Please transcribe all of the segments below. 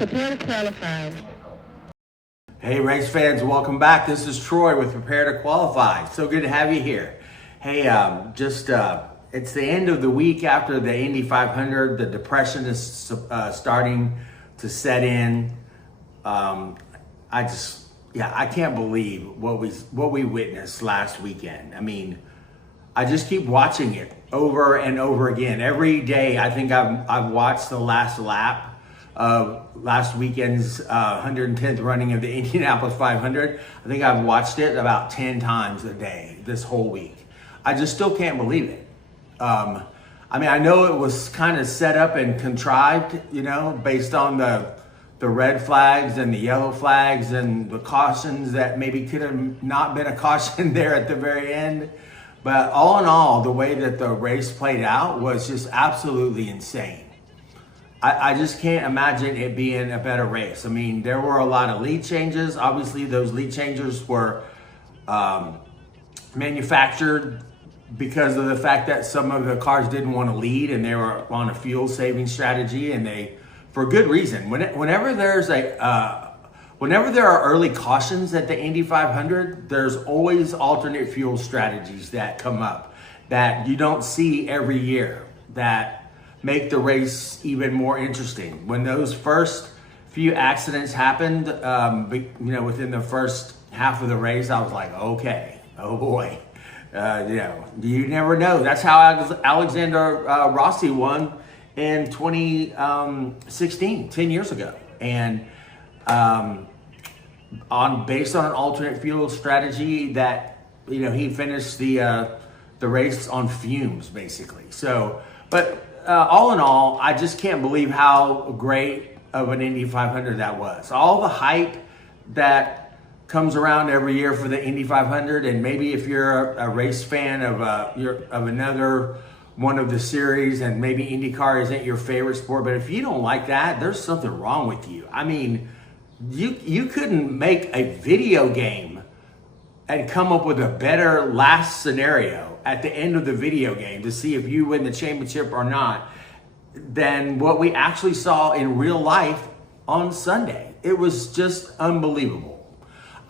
Prepare to qualify. Hey race fans, welcome back. This is Troy with Prepare to Qualify. So good to have you here. Hey, it's the end of the week after the Indy 500. The depression is starting to set in. I can't believe what we witnessed last weekend. I mean, I just keep watching it over and over again. Every day, I think I've watched the last lap of last weekend's 110th running of the Indianapolis 500. I think I've watched it about 10 times a day this whole week. I just still can't believe it. I know it was kind of set up and contrived, based on the red flags and the yellow flags and the cautions that maybe could have not been a caution there at the very end. But all in all, the way that the race played out was just absolutely insane. I just can't imagine it being a better race. I mean, there were a lot of lead changes. Obviously, those lead changes were manufactured because of the fact that some of the cars didn't want to lead and they were on a fuel saving strategy, and they, for good reason. Whenever there are early cautions at the Indy 500, there's always alternate fuel strategies that come up that you don't see every year that make the race even more interesting. When those first few accidents happened, within the first half of the race, I was like, okay, oh boy. You never know. That's how Alexander Rossi won in 2016, 10 years ago. And based on an alternate fuel strategy that, he finished the race on fumes, basically. So, but all in all, I just can't believe how great of an Indy 500 that was. All the hype that comes around every year for the Indy 500, and maybe if you're a race fan of another one of the series, and maybe IndyCar isn't your favorite sport, but if you don't like that, there's something wrong with you. I mean, you couldn't make a video game and come up with a better last scenario at the end of the video game to see if you win the championship or not than what we actually saw in real life on Sunday. It was just unbelievable.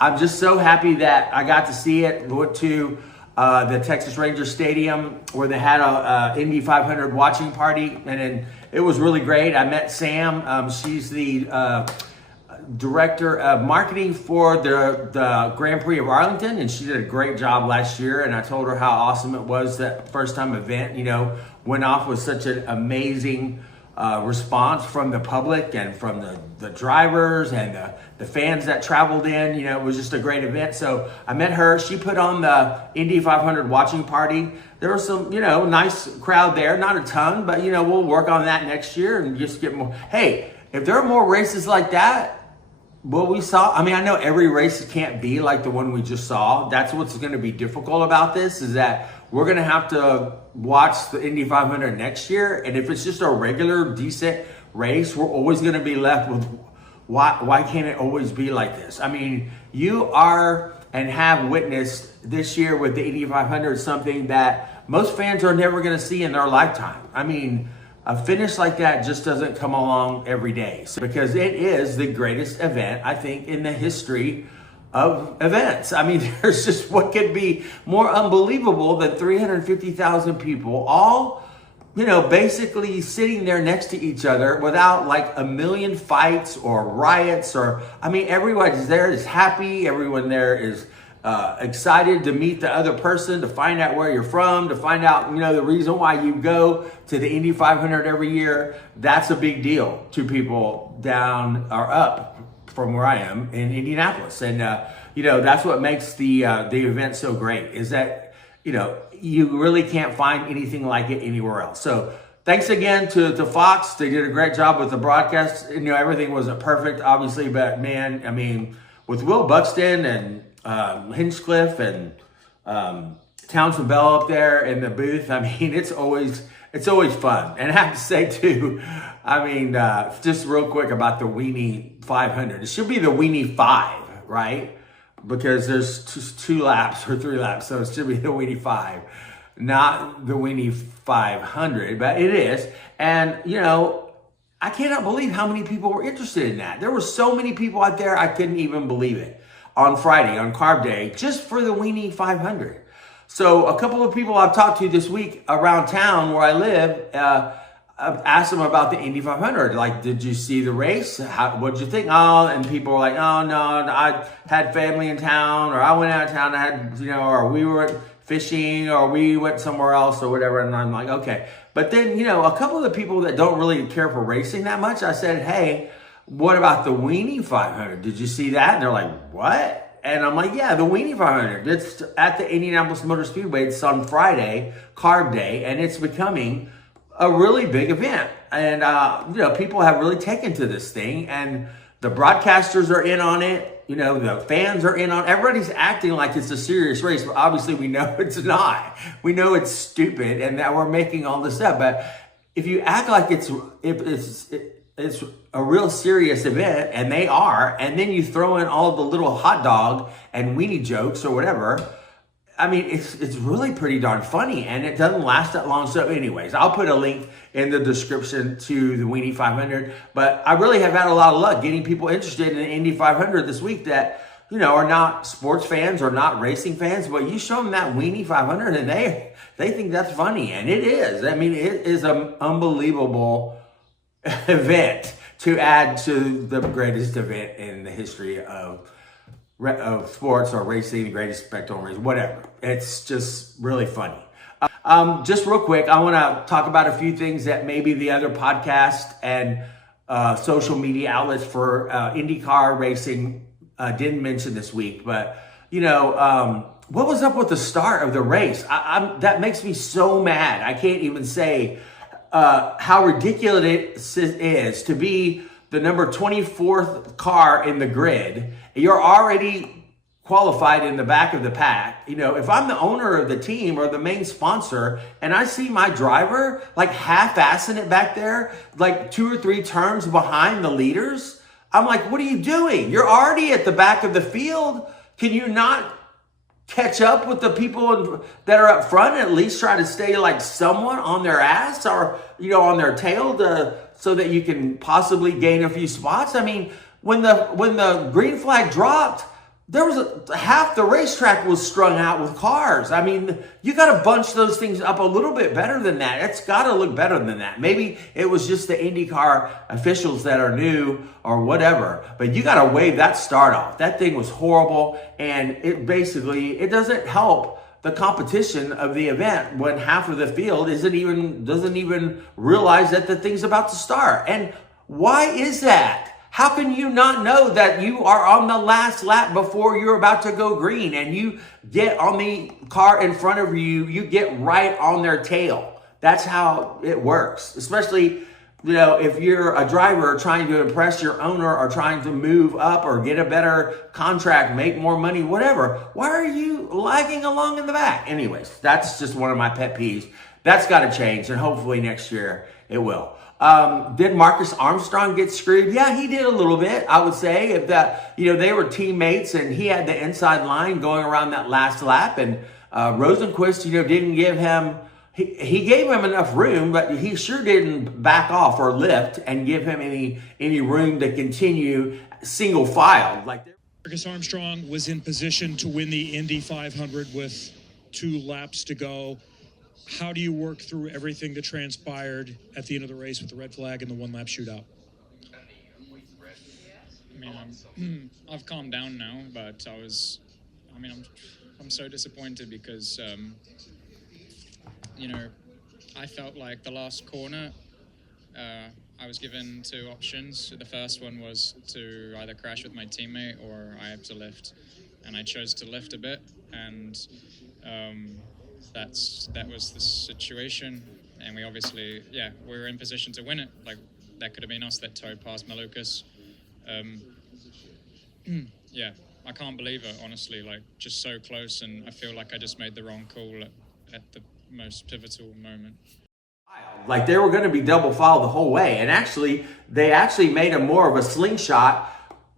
I'm just so happy that I got to see it. Went to the Texas Rangers Stadium where they had a Indy 500 watching party, and then it was really great. I met Sam. She's the director of marketing for the Grand Prix of Arlington, and she did a great job last year. And I told her how awesome it was that first time event, went off with such an amazing response from the public and from the drivers and the fans that traveled in. It was just a great event. So I met her. She put on the Indy 500 watching party. There was some, nice crowd there, not a ton, but we'll work on that next year and just get more. Hey, if there are more races like that, what we saw, I know every race can't be like the one we just saw. That's what's going to be difficult about this, is that we're going to have to watch the Indy 500 next year. And if it's just a regular, decent race, we're always going to be left with, why can't it always be like this? You are and have witnessed this year with the Indy 500 something that most fans are never going to see in their lifetime. A finish like that just doesn't come along every day, because it is the greatest event, I think, in the history of events. There's just, what could be more unbelievable than 350,000 people all, basically sitting there next to each other without like a million fights or riots or, everybody's there is happy. Everyone there is excited to meet the other person, to find out where you're from, to find out, the reason why you go to the Indy 500 every year. That's a big deal to people down or up from where I am in Indianapolis. And, that's what makes the event so great, is that, you really can't find anything like it anywhere else. So thanks again to Fox. They did a great job with the broadcast. Everything wasn't perfect, obviously, but man, with Will Buxton and Hinchcliffe and Townsend Bell up there in the booth, it's always fun. And I have to say too, just real quick about the Weenie 500. It should be the Weenie 5, right? Because there's just 2 laps or 3 laps, so it should be the Weenie 5, not the Weenie 500, but it is. And I cannot believe how many people were interested in that. There were so many people out there, I couldn't even believe it. On Friday, on Carb Day, just for the Weenie 500. So a couple of people I've talked to this week around town where I live, I've asked them about the Indy 500. Like, did you see the race? What did you think? Oh, and people were like, oh, no, I had family in town, or I went out of town, I had, or we were fishing, or we went somewhere else, or whatever. And I'm like, okay. But then, a couple of the people that don't really care for racing that much, I said, hey, what about the Weenie 500? Did you see that? And they're like, what? And I'm like, yeah, the Weenie 500. It's at the Indianapolis Motor Speedway. It's on Friday, Carb Day, and it's becoming a really big event. And, people have really taken to this thing, and the broadcasters are in on it. The fans are in on it. Everybody's acting like it's a serious race, but obviously we know it's not. We know it's stupid and that we're making all this up. But if you act like it's a real serious event, and they are, and then you throw in all the little hot dog and weenie jokes or whatever, I mean, it's really pretty darn funny, and it doesn't last that long. So anyways, I'll put a link in the description to the Weenie 500, but I really have had a lot of luck getting people interested in the Indy 500 this week that, are not sports fans or not racing fans, but you show them that Weenie 500 and they think that's funny, and it is. I mean, it is an unbelievable event to add to the greatest event in the history of sports or racing, the greatest spectacle race, whatever. It's just really funny. Just real quick, I want to talk about a few things that maybe the other podcast and social media outlets for IndyCar racing didn't mention this week. But, what was up with the start of the race? That makes me so mad. I can't even say how ridiculous it is to be the number 24th car in the grid. You're already qualified in the back of the pack. If I'm the owner of the team or the main sponsor and I see my driver like half-assing it back there, like 2 or 3 turns behind the leaders, I'm like, what are you doing? You're already at the back of the field. Can you not catch up with the people that are up front and at least try to stay like somewhat on their ass or, on their tail so that you can possibly gain a few spots? I mean, when the green flag dropped, there was half the racetrack was strung out with cars. I mean, you got to bunch those things up a little bit better than that. It's got to look better than that. Maybe it was just the IndyCar officials that are new or whatever, but you got to wave that start off. That thing was horrible, and it doesn't help the competition of the event when half of the field doesn't even realize that the thing's about to start. And why is that? How can you not know that you are on the last lap before you're about to go green and you get on the car in front of you, you get right on their tail? That's how it works. Especially, if you're a driver trying to impress your owner or trying to move up or get a better contract, make more money, whatever. Why are you lagging along in the back? Anyways, that's just one of my pet peeves. That's got to change, and hopefully next year it will. Did Marcus Armstrong get screwed? Yeah, he did a little bit, I would say. If that, they were teammates and he had the inside line going around that last lap, and Rosenqvist, didn't give him, he gave him enough room, but he sure didn't back off or lift and give him any room to continue single file. Marcus Armstrong was in position to win the Indy 500 with 2 laps to go. How do you work through everything that transpired at the end of the race with the red flag and the 1-lap shootout? I mean, I've calmed down now, but I'm so disappointed because, I felt like the last corner, I was given 2 options. The first one was to either crash with my teammate or I had to lift, and I chose to lift a bit, and that was the situation, and we obviously, we were in position to win it. Like, that could have been us that towed past Malukas. I can't believe it, honestly, just so close, and I feel like I just made the wrong call at the most pivotal moment. Like, they were going to be double fouled the whole way, and they made a more of a slingshot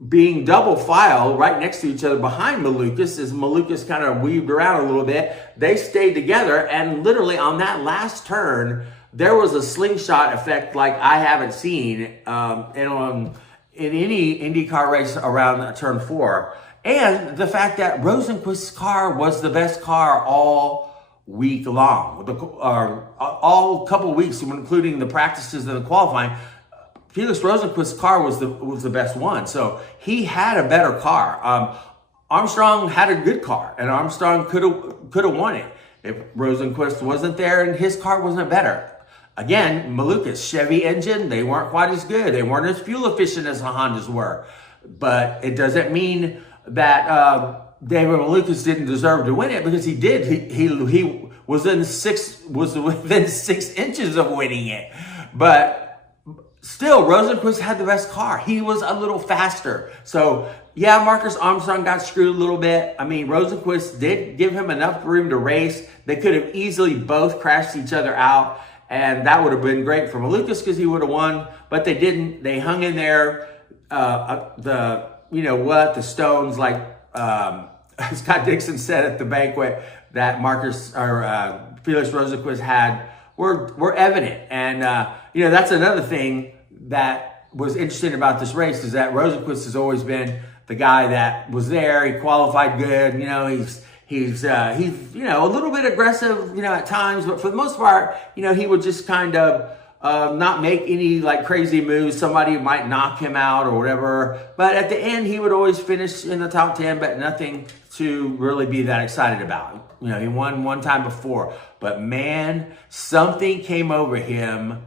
being double file right next to each other behind Malukas. As Malukas kind of weaved around a little bit, they stayed together, and literally on that last turn, there was a slingshot effect like I haven't seen in any IndyCar race around turn 4. And the fact that Rosenqvist's car was the best car all week long, all couple of weeks, including the practices and the qualifying. Felix Rosenqvist's car was the best one, so he had a better car. Armstrong had a good car, and Armstrong could have won it if Rosenqvist wasn't there and his car wasn't better. Again, Malukas, Chevy engine, they weren't quite as good. They weren't as fuel efficient as the Hondas were. But it doesn't mean that David Malukas didn't deserve to win it, because he did. He was within 6 inches of winning it. But still, Rosenqvist had the best car. He was a little faster. So, yeah, Marcus Armstrong got screwed a little bit. I mean, Rosenqvist did give him enough room to race. They could have easily both crashed each other out. And that would have been great for Malukas because he would have won, but they didn't. They hung in there. The stones, like Scott Dixon said at the banquet that Felix Rosenqvist had were evident. And that's another thing that was interesting about this race, is that Rosenqvist has always been the guy that was there. He qualified good. He's a little bit aggressive, at times, but for the most part, he would just kind of not make any like crazy moves. Somebody might knock him out or whatever. But at the end, he would always finish in the top 10, but nothing to really be that excited about. He won one time before, but man, something came over him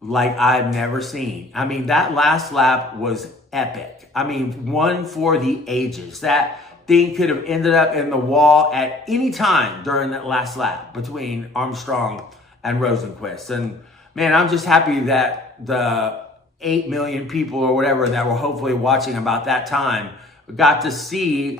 like I've never seen. I mean, that last lap was epic. I mean, one for the ages. That thing could have ended up in the wall at any time during that last lap between Armstrong and Rosenqvist. And man, I'm just happy that the 8 million people or whatever that were hopefully watching about that time got to see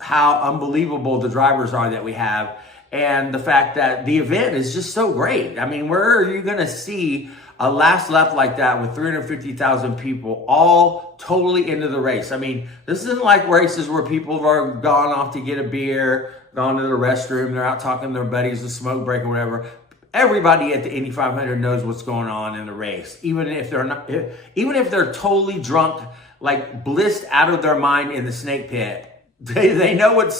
how unbelievable the drivers are that we have, and the fact that the event is just so great. I mean, where are you going to see a last lap like that with 350,000 people all totally into the race? I mean, this isn't like races where people are gone off to get a beer, gone to the restroom, they're out talking to their buddies, a smoke break or whatever. Everybody at the Indy 500 knows what's going on in the race, even if they're totally drunk, like blissed out of their mind in the snake pit. They know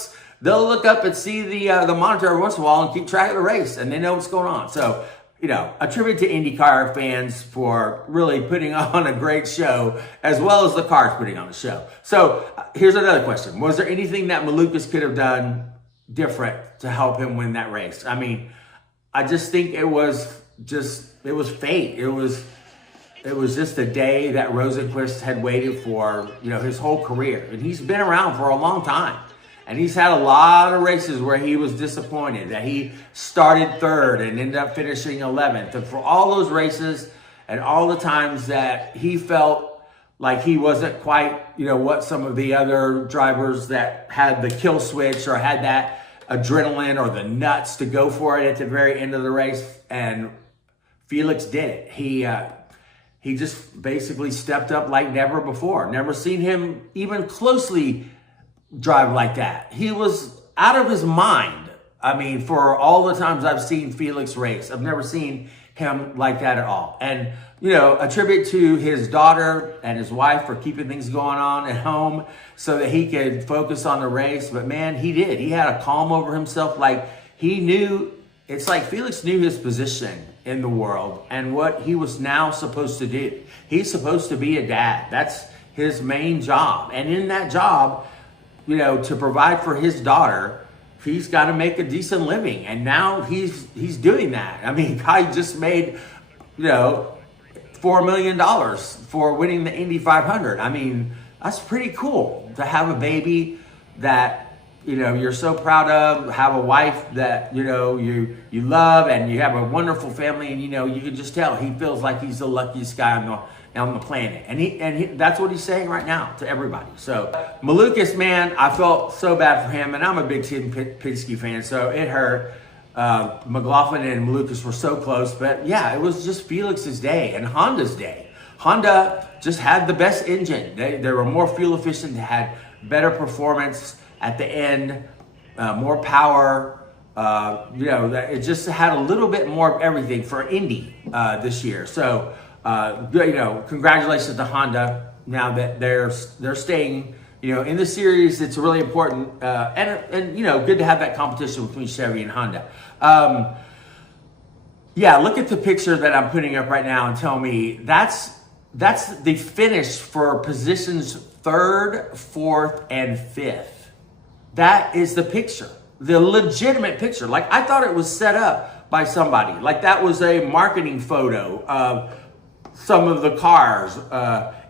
they'll look up and see the monitor every once in a while and keep track of the race, and they know what's going on. So, a tribute to IndyCar fans for really putting on a great show, as well as the cars putting on a show. So here's another question. Was there anything that Malukas could have done different to help him win that race? I mean, I just think it was fate. It was just a day that Rosenqvist had waited for, his whole career. And he's been around for a long time. And he's had a lot of races where he was disappointed, that he started third and ended up finishing 11th. And for all those races and all the times that he felt like he wasn't quite, what some of the other drivers that had the kill switch or had that adrenaline or the nuts to go for it at the very end of the race, and Felix did it. He just basically stepped up like never before. Never seen him even closely drive like that. He was out of his mind. I mean, for all the times I've seen Felix race, I've never seen him like that at all. And, a tribute to his daughter and his wife for keeping things going on at home so that he could focus on the race. But man, he did. He had a calm over himself. Like he knew, it's like Felix knew his position in the world and what he was now supposed to do. He's supposed to be a dad. That's his main job. And in that job, to provide for his daughter, he's got to make a decent living. And now he's doing that. I mean, guy just made, $4 million for winning the Indy 500. I mean, that's pretty cool to have a baby that, you're so proud of, have a wife that, you love, and you have a wonderful family, and, you can just tell he feels like he's the luckiest guy on the planet. And he that's what he's saying right now to everybody. So Malukas, man, I felt so bad for him, and I'm a big Tim Penske fan, so it hurt. McLaughlin and Malukas were so close, but yeah, it was just Felix's day and Honda's day. Honda just had the best engine. They were more fuel efficient, they had better performance at the end, more power. that it just had a little bit more of everything for Indy this year. So, congratulations to Honda. Now that they're staying, in the series, it's really important, and good to have that competition between Chevy and Honda. Look at the picture that I'm putting up right now and tell me that's the finish for positions 3rd, 4th, and 5th. That is the picture, the legitimate picture. Like, I thought it was set up by somebody. Like, that was a marketing photo of some of the cars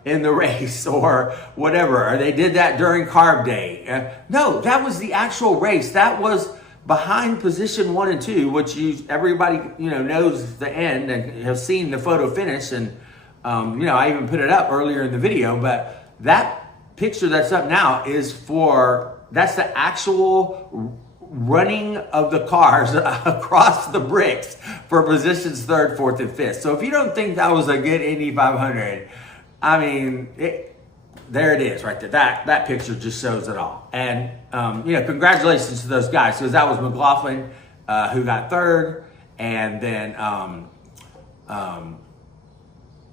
in the race or whatever. Or they did that during Carb Day. No, that was the actual race. That was behind position 1 and 2, which everybody knows the end and have seen the photo finish. And I even put it up earlier in the video. But that picture that's up now that's the actual running of the cars across the bricks for positions 3rd, 4th, and 5th. So if you don't think that was a good Indy 500, I mean, there it is right there. That picture just shows it all. And, congratulations to those guys. Because that was McLaughlin who got 3rd. And then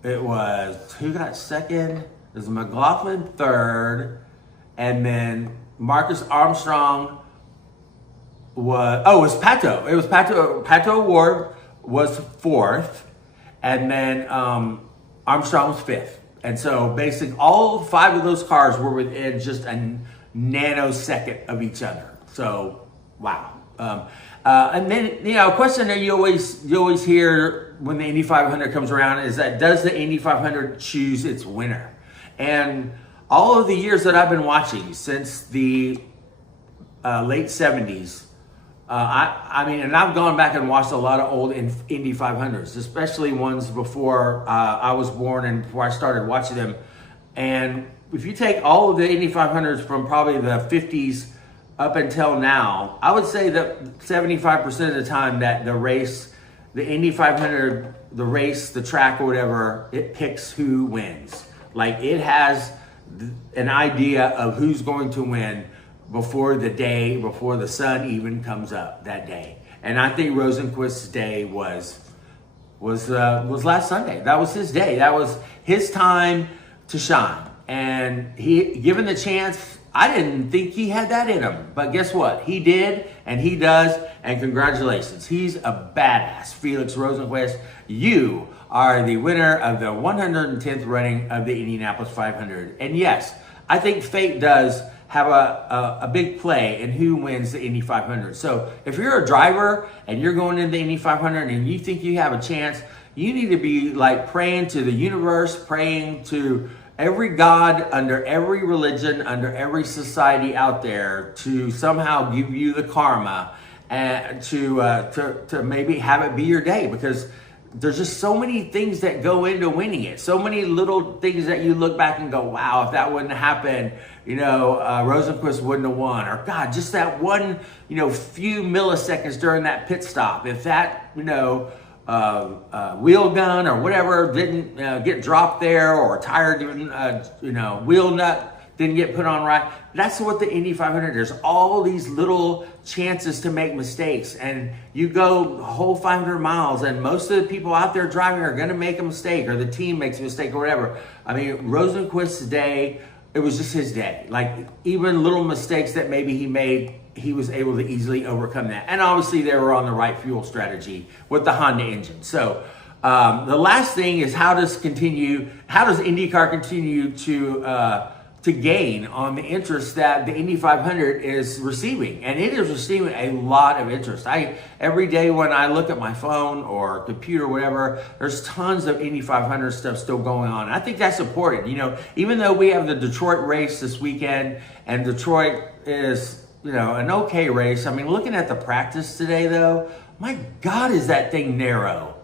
it was, who got 2nd? It was McLaughlin 3rd. And then Marcus Armstrong it was Pato. It was Pato. Pato Ward was 4th. And then Armstrong was 5th. And so basically all 5 of those cars were within just a nanosecond of each other. So, wow. And then, a question that you always hear when the Indy 500 comes around is that, does the Indy 500 choose its winner? And all of the years that I've been watching since the late 70s, and I've gone back and watched a lot of old Indy 500s, especially ones before I was born and before I started watching them. And if you take all of the Indy 500s from probably the 50s up until now, I would say that 75% of the time that the Indy 500, the race, the track or whatever, it picks who wins. Like, it has an idea of who's going to win before the sun even comes up that day. And I think Rosenqvist's day was last Sunday. That was his day. That was his time to shine. And he, given the chance, I didn't think he had that in him. But guess what? He did, and he does, and congratulations. He's a badass. Felix Rosenqvist, you are the winner of the 110th running of the Indianapolis 500. And yes, I think fate does have a big play in who wins the Indy 500. So if you're a driver and you're going into the Indy 500 and you think you have a chance, you need to be like praying to the universe, praying to every God under every religion, under every society out there to somehow give you the karma and to maybe have it be your day, because there's just so many things that go into winning it. So many little things that you look back and go, wow, if that wouldn't happen, Rosenqvist wouldn't have won. Or God, just that one, few milliseconds during that pit stop. If that, wheel gun or whatever didn't get dropped there, or tire didn't, wheel nut didn't get put on right. That's what the Indy 500, there's all these little chances to make mistakes. And you go the whole 500 miles and most of the people out there driving are going to make a mistake, or the team makes a mistake or whatever. I mean, Rosenqvist's day, it was just his day. Like, even little mistakes that maybe he made, he was able to easily overcome that. And obviously they were on the right fuel strategy with the Honda engine. So the last thing is, how does IndyCar continue to gain on the interest that the Indy 500 is receiving? And it is receiving a lot of interest. Every day when I look at my phone or computer or whatever, there's tons of Indy 500 stuff still going on. And I think that's important. Even though we have the Detroit race this weekend, and Detroit is, an okay race. I mean, looking at the practice today though, my God, is that thing narrow.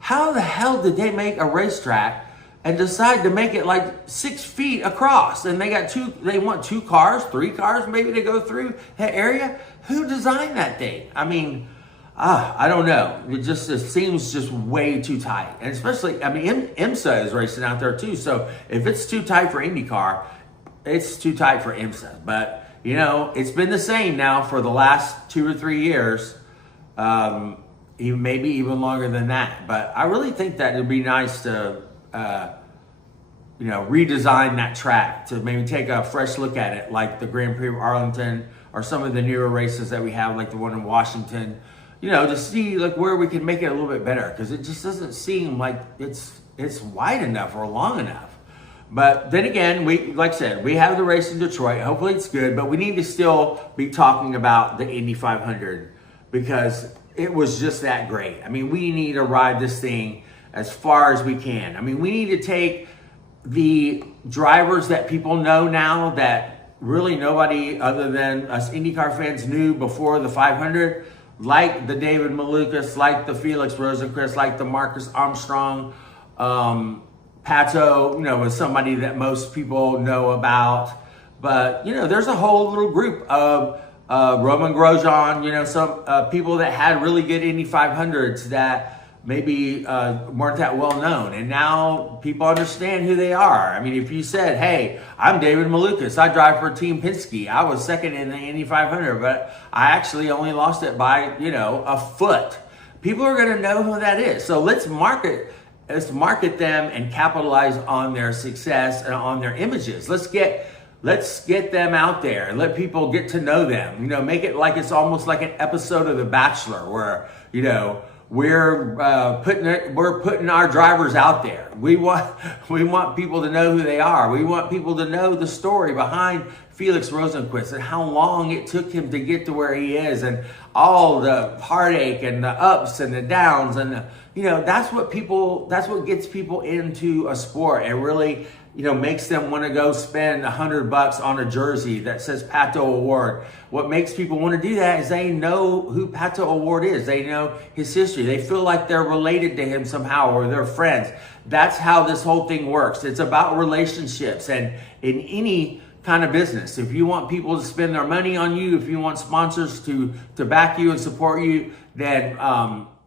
How the hell did they make a racetrack and decide to make it like 6 feet across? And they want 2 cars, 3 cars maybe to go through that area? Who designed that thing? I mean, I don't know. It seems just way too tight. And especially, IMSA is racing out there too. So if it's too tight for IndyCar, it's too tight for IMSA. But, it's been the same now for the last 2 or 3 years. even maybe even longer than that. But I really think that it'd be nice to, redesign that track, to maybe take a fresh look at it, like the Grand Prix of Arlington or some of the newer races that we have, like the one in Washington, to see like where we can make it a little bit better, because it just doesn't seem like it's wide enough or long enough. But then again, like I said, we have the race in Detroit. Hopefully it's good, but we need to still be talking about the Indy 500 because it was just that great. I mean, we need to ride this thing as far as we can. I mean, we need to take the drivers that people know now that really nobody other than us IndyCar fans knew before the 500, like the David Malukas, like the Felix Rosenqvist, like the Marcus Armstrong. Pato, was somebody that most people know about. But, there's a whole little group of Roman Grosjean, some people that had really good Indy 500s that maybe weren't that well known. And now people understand who they are. I mean, if you said, hey, I'm David Malukas, I drive for Team Penske. I was second in the Indy 500, but I actually only lost it by, a foot. People are going to know who that is. So let's market them and capitalize on their success and on their images. Let's get them out there and let people get to know them. Make it like it's almost like an episode of The Bachelor where, we're putting our drivers out there. We want people to know who they are. We want people to know the story behind Felix Rosenqvist and how long it took him to get to where he is, and all the heartache and the ups and the downs, and that's what gets people into a sport and really makes them want to go spend $100 on a jersey that says Pato Award. What makes people want to do that is they know who Pato Award is. They know his history. They feel like they're related to him somehow, or they're friends. That's how this whole thing works. It's about relationships, and in any kind of business, if you want people to spend their money on you, if you want sponsors to back you and support you, then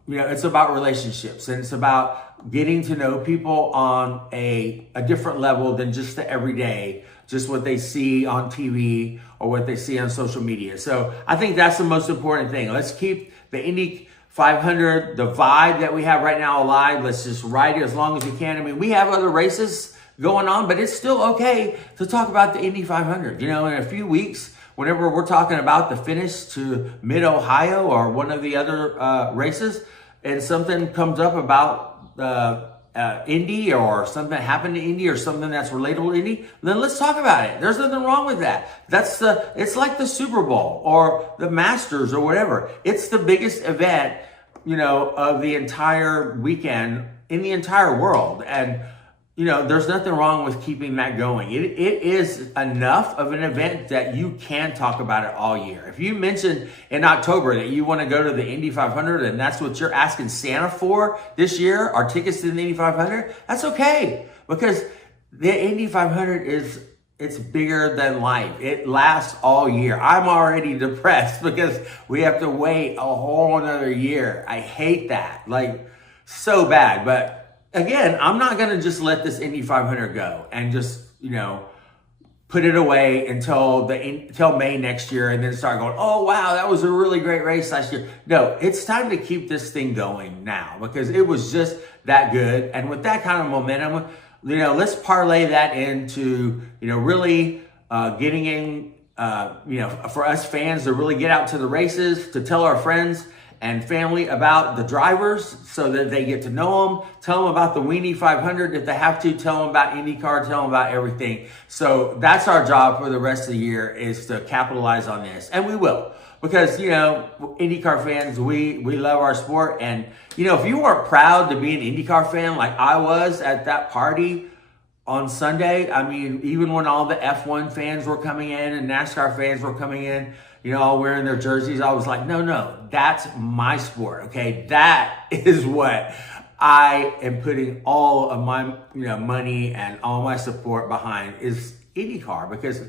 it's about relationships, and it's about getting to know people on a different level than just the everyday, just what they see on TV or what they see on social media. So I think that's the most important thing. Let's keep the Indy 500, the vibe that we have right now, alive. Let's just ride it as long as we can. I mean, we have other races going on, but it's still okay to talk about the Indy 500. In a few weeks, whenever we're talking about the finish to Mid-Ohio or one of the other races, and something comes up about Indy, or something that happened to Indy, or something that's relatable to Indy, then let's talk about it. There's nothing wrong with that. It's like the Super Bowl or the Masters or whatever. It's the biggest event, of the entire weekend in the entire world. And, there's nothing wrong with keeping that going. It is enough of an event that you can talk about it all year. If you mention in October that you want to go to the Indy 500 and that's what you're asking Santa for this year, are tickets to the Indy 500, that's okay. Because the Indy 500 it's bigger than life. It lasts all year. I'm already depressed because we have to wait a whole another year. I hate that, so bad. But again, I'm not going to just let this Indy 500 go and just, put it away until May next year and then start going, oh, wow, that was a really great race last year. No, it's time to keep this thing going now because it was just that good. And with that kind of momentum, let's parlay that into, really getting in, for us fans to really get out to the races, to tell our friends and family about the drivers so that they get to know them, tell them about the Indy 500 if they have to, tell them about IndyCar, tell them about everything. So that's our job for the rest of the year, is to capitalize on this. And we will, because, IndyCar fans, we love our sport. And, if you weren't proud to be an IndyCar fan like I was at that party on Sunday, I mean, even when all the F1 fans were coming in and NASCAR fans were coming in, all wearing their jerseys, I was like, no, that's my sport, okay? That is what I am putting all of my, money and all my support behind, is IndyCar, because,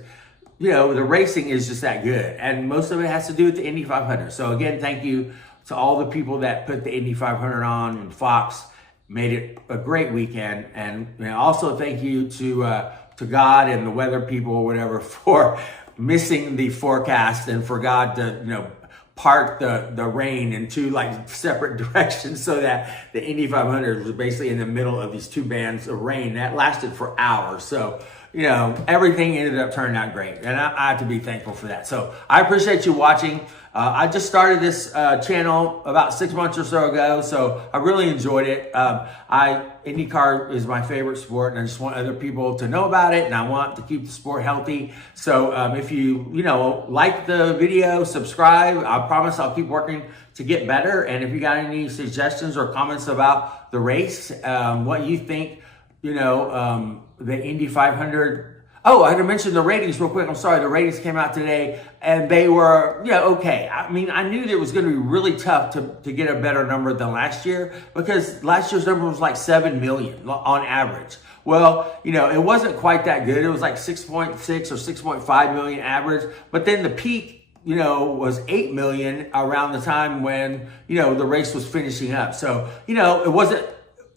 the racing is just that good. And most of it has to do with the Indy 500. So again, thank you to all the people that put the Indy 500 on, and Fox made it a great weekend. And also thank you to God and the weather people or whatever for missing the forecast, and for God to, parked the rain in two like separate directions so that the Indy 500 was basically in the middle of these two bands of rain that lasted for hours. So, you know, everything ended up turning out great, and I have to be thankful for that. So I appreciate you watching. I just started this channel about 6 months or so ago, so I really enjoyed it. IndyCar is my favorite sport, and I just want other people to know about it, and I want to keep the sport healthy. So if you like the video, subscribe. I promise I'll keep working to get better. And if you got any suggestions or comments about the race, what you think, the Indy 500. Oh, I had to mention the ratings real quick. I'm sorry. The ratings came out today, and they were, okay. I mean, I knew that it was going to be really tough to get a better number than last year, because last year's number was like 7 million on average. Well, it wasn't quite that good. It was like 6.6 or 6.5 million average. But then the peak, was 8 million around the time when, the race was finishing up. So, it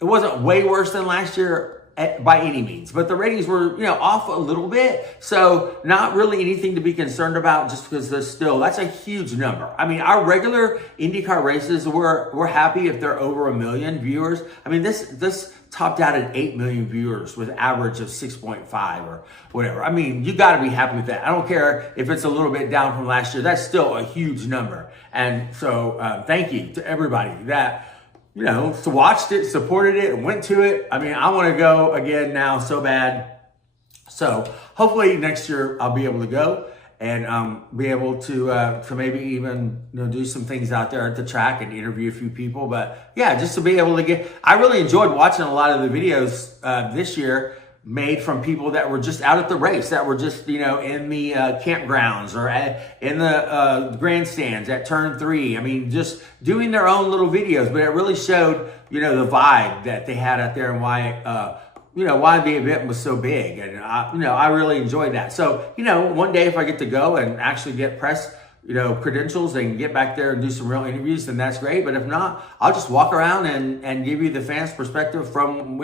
wasn't way worse than last year by any means, but the ratings were, off a little bit. So not really anything to be concerned about, just because that's a huge number. I mean, our regular IndyCar races, we're happy if they're over 1 million viewers. I mean, this topped out at 8 million viewers with average of 6.5 or whatever. I mean, you got to be happy with that. I don't care if it's a little bit down from last year. That's still a huge number. And so thank you to everybody that watched it, supported it, and went to it. I mean, I want to go again now so bad. So hopefully next year I'll be able to go and be able to maybe even do some things out there at the track and interview a few people. But yeah, just to be able to I really enjoyed watching a lot of the videos this year made from people that were just out at the race, that were just, in the campgrounds or in the grandstands at turn 3. I mean, just doing their own little videos, but it really showed, the vibe that they had out there and why, why the event was so big. And, I really enjoyed that. So, one day if I get to go and actually get press, credentials and get back there and do some real interviews, then that's great. But if not, I'll just walk around and give you the fans' perspective from,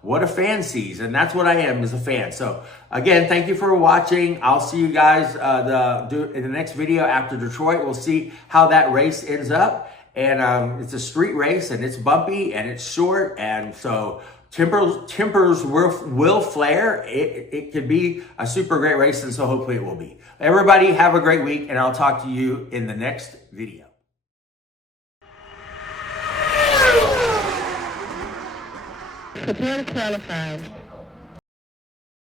what a fan sees. And that's what I am, as a fan. So again, thank you for watching. I'll see you guys in the next video after Detroit. We'll see how that race ends up. And it's a street race, and it's bumpy and it's short. And so tempers will flare. It could be a super great race, and so hopefully it will be. Everybody have a great week, and I'll talk to you in the next video. Prepare to qualify.